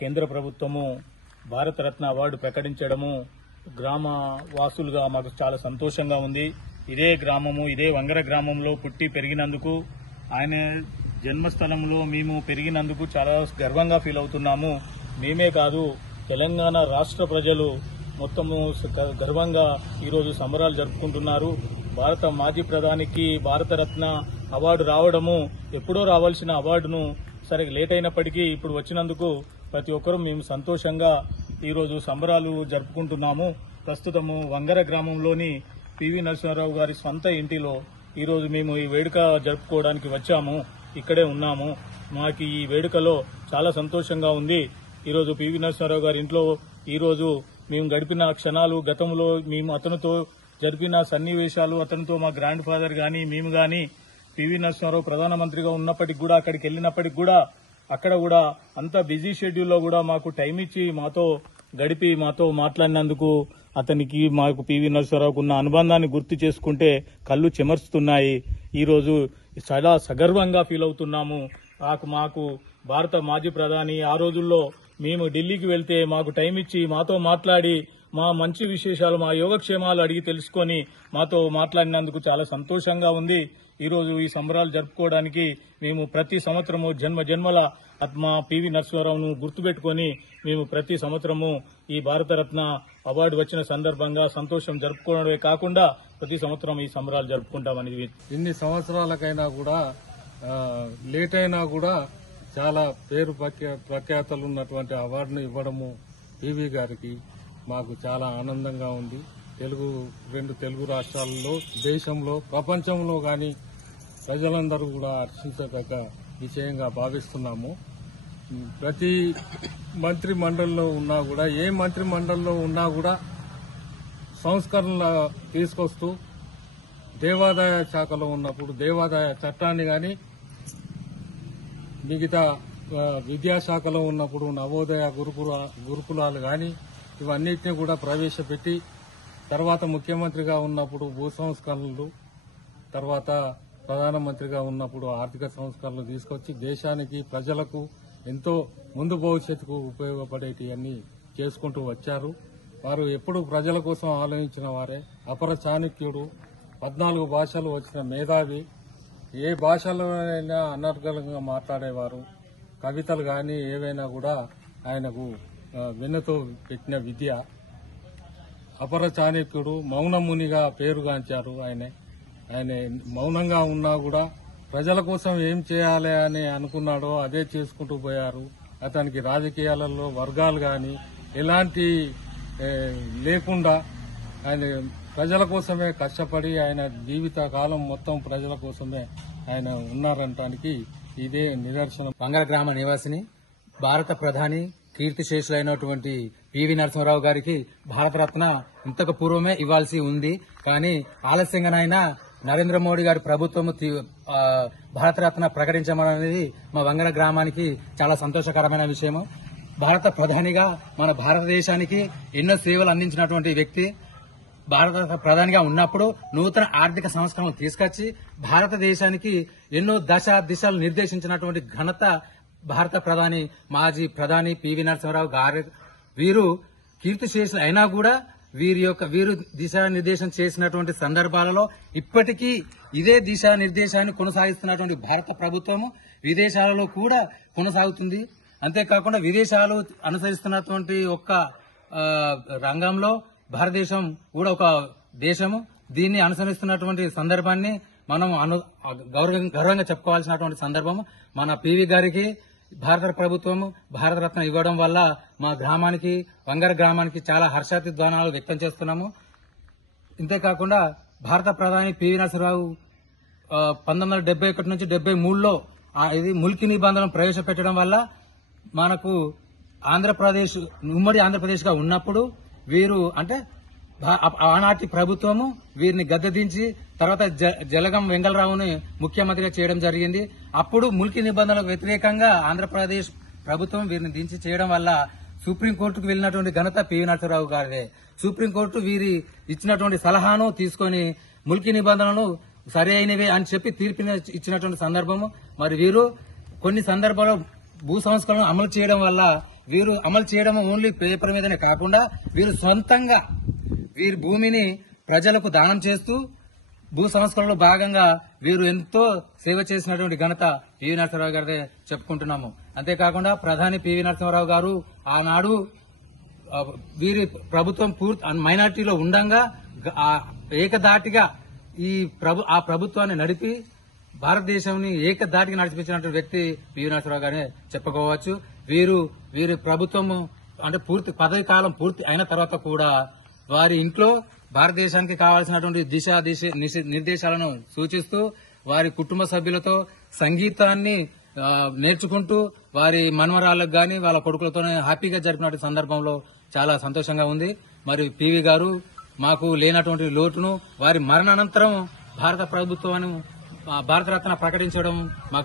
కేంద్ర ప్రభుత్వము భారతరత్న అవార్డు ప్రకటించడము గ్రామ వాసులుగా మాకు చాలా సంతోషంగా ఉంది. ఇదే గ్రామము, ఇదే వంగర గ్రామంలో పుట్టి పెరిగినందుకు, ఆయన జన్మస్థలంలో మేము పెరిగినందుకు చాలా గర్వంగా ఫీల్ అవుతున్నాము. మేమే కాదు, తెలంగాణ రాష్ట్ర ప్రజలు మొత్తము గర్వంగా ఈరోజు సంబరాలు జరుపుకుంటున్నారు. భారత మాజీ ప్రధానికి భారతరత్న అవార్డు రావడము, ఎప్పుడో రావాల్సిన అవార్డును సరే లేట్ అయినప్పటికీ ఇప్పుడు వచ్చినందుకు ప్రతి ఒక్కరూ మేము సంతోషంగా ఈరోజు సంబరాలు జరుపుకుంటున్నాము. ప్రస్తుతము వంగర గ్రామంలోని పివి నరసింహారావు గారి సొంత ఇంటిలో ఈరోజు మేము ఈ వేడుక జరుపుకోవడానికి వచ్చాము. ఇక్కడే ఉన్నాము. మాకు ఈ వేడుకలో చాలా సంతోషంగా ఉంది. ఈరోజు పివి నరసింహారావు గారి ఇంట్లో ఈరోజు మేము గడిపిన క్షణాలు, గతంలో మేము అతనితో జరిపిన సన్నివేశాలు, అతనితో మా గ్రాండ్ ఫాదర్ గాని మేము గాని పివి నరసింహారావు ప్రధానమంత్రిగా ఉన్నప్పటికి కూడా, అక్కడికి వెళ్లినప్పటికి కూడా, అక్కడ కూడా అంత బిజీ షెడ్యూల్లో కూడా మాకు టైం ఇచ్చి మాతో గడిపి మాతో మాట్లాడినందుకు అతనికి మాకు పివి నరసింహారావుకు ఉన్న అనుబంధాన్ని గుర్తు చేసుకుంటే కళ్ళు చెమర్చుతున్నాయి. ఈరోజు చాలా సగర్వంగా ఫీల్ అవుతున్నాము. మాకు భారత మాజీ ప్రధాని ఆ రోజుల్లో మేము ఢిల్లీకి వెళ్తే మాకు టైం ఇచ్చి మాతో మాట్లాడి మా మంచి విశేషాలు, మా యోగక్షేమాలు అడిగి తెలుసుకొని మాతో మాట్లాడినందుకు చాలా సంతోషంగా ఉంది. ఈరోజు ఈ సంబరాలు జరుపుకోవడానికి మేము ప్రతి సంవత్సరము జన్మల మా పివి నరసింహారావును గుర్తుపెట్టుకుని మేము ప్రతి సంవత్సరము ఈ భారతరత్న అవార్డు వచ్చిన సందర్భంగా సంతోషం జరుపుకోవడమే కాకుండా ప్రతి సంవత్సరం ఈ సంబరాలు జరుపుకుంటామని. ఇన్ని సంవత్సరాలకైనా కూడా లేట్ అయినా కూడా చాలా పేరు ప్రఖ్యాతలు ఉన్నటువంటి అవార్డును ఇవ్వడము పివి గారికి మాకు చాలా ఆనందంగా ఉంది. రెండు తెలుగు రాష్ట్రాలలో, దేశంలో, ప్రపంచంలో గాని ప్రజలందరూ కూడా హర్షించదగ్గ విషయంగా భావిస్తున్నాము. ప్రతి మంత్రి మండలిలో ఉన్నా కూడా, ఏ మంత్రి మండలిలో ఉన్నా కూడా సంస్కరణలు తీసుకొస్తూ దేవాదాయ శాఖలో ఉన్నప్పుడు దేవాదాయ చట్టాన్ని గాని, మిగతా విద్యాశాఖలో ఉన్నప్పుడు నవోదయ గురుకులాలు గాని ఇవన్నిటిని కూడా ప్రవేశపెట్టి, తర్వాత ముఖ్యమంత్రిగా ఉన్నప్పుడు భూ సంస్కరణలు, తర్వాత ప్రధానమంత్రిగా ఉన్నప్పుడు ఆర్థిక సంస్కరణలు తీసుకొచ్చి దేశానికి, ప్రజలకు ఎంతో ముందు భవిష్యత్తుకు ఉపయోగపడేటివన్నీ చేసుకుంటూ వచ్చారు. వారు ఎప్పుడు ప్రజల కోసం ఆలోచించిన వారే. అపర చాణక్యుడు, 14 భాషలు వచ్చిన మేధావి, ఏ భాషలోనైనా అనర్గళంగా మాట్లాడేవారు. కవితలు గాని ఏవైనా కూడా ఆయనకు వెన్నతో పెట్టిన విద్య. అపర చాణక్యుడు, మౌనమునిగా పేరుగాంచారు. ఆయన మౌనంగా ఉన్నా కూడా ప్రజల కోసం ఏం చేయాలి అని అనుకున్నాడో అదే చేసుకుంటూ పోయారు. అతనికి రాజకీయాలలో వర్గాలు గాని ఎలాంటి లేకుండా ఆయన ప్రజల కోసమే కష్టపడి ఆయన జీవిత కాలం మొత్తం ప్రజల కోసమే ఆయన ఉన్నారనటానికి ఇదే నిదర్శనం. వంగర గ్రామ నివాసిని, భారత ప్రధాని, కీర్తిశేషులైనటువంటి పివి నరసింహారావు గారికి భారతరత్న ఇంతకు పూర్వమే ఇవ్వాల్సి ఉంది. కానీ ఆలస్యంగానైనా నరేంద్ర మోడీ గారి ప్రభుత్వం భారతరత్న ప్రకటించమనేది మా వంగర గ్రామానికి చాలా సంతోషకరమైన విషయము. భారత ప్రధానిగా మన భారతదేశానికి ఎన్నో సేవలు అందించినటువంటి వ్యక్తి. భారత ప్రధానిగా ఉన్నప్పుడు నూతన ఆర్థిక సంస్కరణలు తీసుకొచ్చి భారతదేశానికి ఎన్నో దిశలు నిర్దేశించినటువంటి ఘనత భారత ప్రధాని, మాజీ ప్రధాని పివి నరసింహారావు గారు. వీరు కీర్తిశేషులు అయినా కూడా వీరు దిశానిర్దేశం చేసినటువంటి సందర్భాలలో ఇప్పటికీ ఇదే దిశానిర్దేశాన్ని కొనసాగిస్తున్నటువంటి భారత ప్రభుత్వము విదేశాలలో కూడా కొనసాగుతుంది. అంతేకాకుండా విదేశాలు అనుసరిస్తున్నటువంటి ఒక్క రంగంలో భారతదేశం కూడా ఒక దేశము. దీన్ని అనుసరిస్తున్నటువంటి సందర్భాన్ని మనం గౌరవంగా చెప్పుకోవాల్సినటువంటి సందర్భం. మన పివి గారికి భారత ప్రభుత్వం భారతరత్న ఇవ్వడం వల్ల మా గ్రామానికి, వంగర గ్రామానికి చాలా హర్షాతిధ్వానాలు వ్యక్తం చేస్తున్నాము. ఇంతేకాకుండా భారత ప్రధాని పివి నరసింహారావు 1971 నుంచి 73లో ఇది ముల్కీ నిబంధనలు ప్రవేశపెట్టడం వల్ల మనకు ఉమ్మడి ఆంధ్రప్రదేశ్ గా ఉన్నప్పుడు వీరు అంటే ఆనాటి ప్రభుత్వము వీరిని గద్దెదించి తర్వాత జలగం వెంగళరావుని ముఖ్యమంత్రిగా చేయడం జరిగింది. అప్పుడు ముల్కీ నిబంధనలకు వ్యతిరేకంగా ఆంధ్రప్రదేశ్ ప్రభుత్వం వీరిని దించి చేయడం వల్ల సుప్రీంకోర్టుకు వెళ్లినటువంటి ఘనత పివి నరసింహారావు గారిదే. సుప్రీంకోర్టు వీరి ఇచ్చినటువంటి సలహాను తీసుకుని ముల్కీ నిబంధనలు సరైనవే అని చెప్పి తీర్పు ఇచ్చినటువంటి సందర్భము. మరి వీరు కొన్ని సందర్భాల్లో భూ సంస్కరణలు అమలు చేయడం వల్ల వీరు అమలు చేయడం ఓన్లీ పేపర్ మీదనే కాకుండా వీరు సొంతంగా వీరి భూమిని ప్రజలకు దానం చేస్తూ భూ సంస్కరణలో భాగంగా వీరు ఎంతో సేవ చేసినటువంటి ఘనత పివి నరసింహారావు గారిదే చెప్పుకుంటున్నాము. అంతేకాకుండా ప్రధాని పివి నరసింహారావు గారు ఆనాడు వీరి ప్రభుత్వం మైనార్టీలో ఉండంగా ఏకధాటిగా ఆ ప్రభుత్వాన్ని నడిపి భారతదేశాన్ని ఏకధాటిగా నడిపించినటువంటి వ్యక్తి పివి నరసింహారావు గారే చెప్పుకోవచ్చు. వీరి ప్రభుత్వము అంటే పదవి కాలం పూర్తి అయిన తర్వాత కూడా వారి ఇంట్లో భారతదేశానికి కావాల్సినటువంటి నిర్దేశాలను సూచిస్తూ వారి కుటుంబ సభ్యులతో సంగీతాన్ని నేర్చుకుంటూ వారి మనవరాళ్లకు గాని వాళ్ళ కొడుకులతోనే హ్యాపీగా జరిపినటువంటి సందర్భంలో చాలా సంతోషంగా ఉంది. మరి పివి గారు మాకు లేనటువంటి లోటును వారి మరణానంతరం భారతరత్న ప్రకటించడం మాకు